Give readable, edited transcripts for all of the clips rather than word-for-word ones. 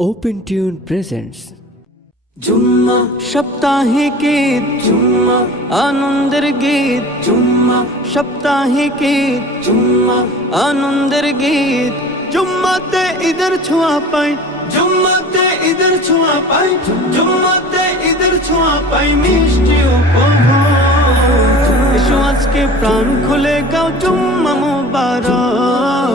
Open tune presents জুম্মা সাপ্তাহিক ঈদ, জুম্মা আনন্দের গীত, জুম্মা সাপ্তাহিক ঈদ, জুম্মা আনন্দের গীত। জুম্মাতে ঈদের ছোঁয়া পাই, জুম্মাতে ঈদের ছোঁয়া পাই, জুম্মাতে ঈদের ছোঁয়া পাই, মিষ্টি উপভোগ। এসো আজকে প্রাণ খুলে গাও জুম্মা মুবারক,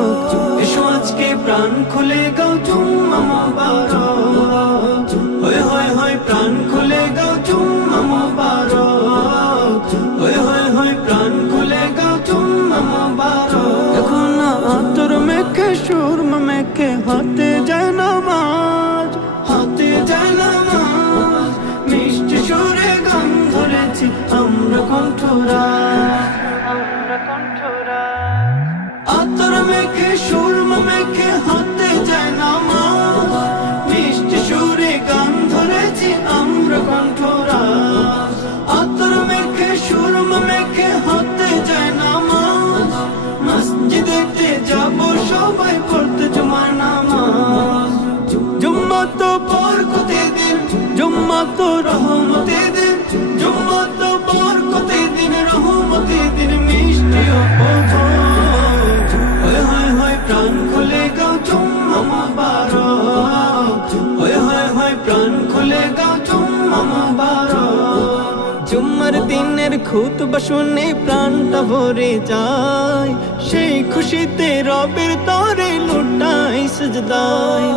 এসো আজকে প্রাণ খুলে গাও জুম্মা মুবারক। হয় হয় হয় প্রাণ খুলে গাও জুম্মা মুবারক, হয় হয় হয় প্রাণ খুলে গাও জুম্মা মুবারক। এখন আতর মেখে সুরমা মেখে হাতে যায় নামাজ, হাতে যায় নামাজ। মিষ্টি সুরে গান ধরেছি আমরা কণ্ঠরাজ, আমরা কণ্ঠরাজ। আতর মেখে সুরমা মেখে হাতে যায় নামাজ, মিষ্টি সুরে গান ধরেছি আমরা কণ্ঠরাজ। আতর মেখে সুরমা মেখে হাতে যায় নামাজ, মসজিদেতে যাব সবাই পড়তে জুমার নামাজ। জুম্মা তো বরকতের দিন, জুম্মা তো রহমতের দিন, জুম্মা তো বরকতের দিন, রহমতের দিন, মিষ্টি উপভোগ। হয় হয় হয় প্রাণ খুলে গাও জুম্মা মুবারক, হয় হয় হয় প্রাণ খুলে গাও জুম্মা মুবারক। জুম্মার দিনের খুতবা শুনে প্রাণটা ভরে যায়, সেই খুশিতে রবের তরে লুটাই সিজদায়।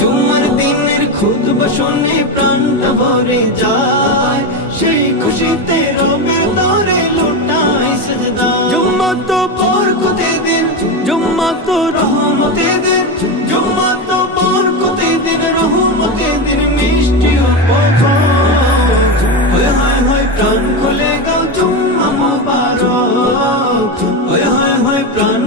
জুম্মার দিনের খুতবা শুনে প্রাণটা ভরে যায়, সেই খুশিতে রবের তরে লুটাই সিজদায়। জুম্মা তো বরকতের দিন, জুম্মা তো রহমতের দিন, জুম্মা তো বরকতের দিন, রহমতের দিন, মিষ্টি উপভোগ। হয় হয় হয় প্রাণ খুলে গাও জুম্মা মুবারক, হয় হয় হয় প্রাণ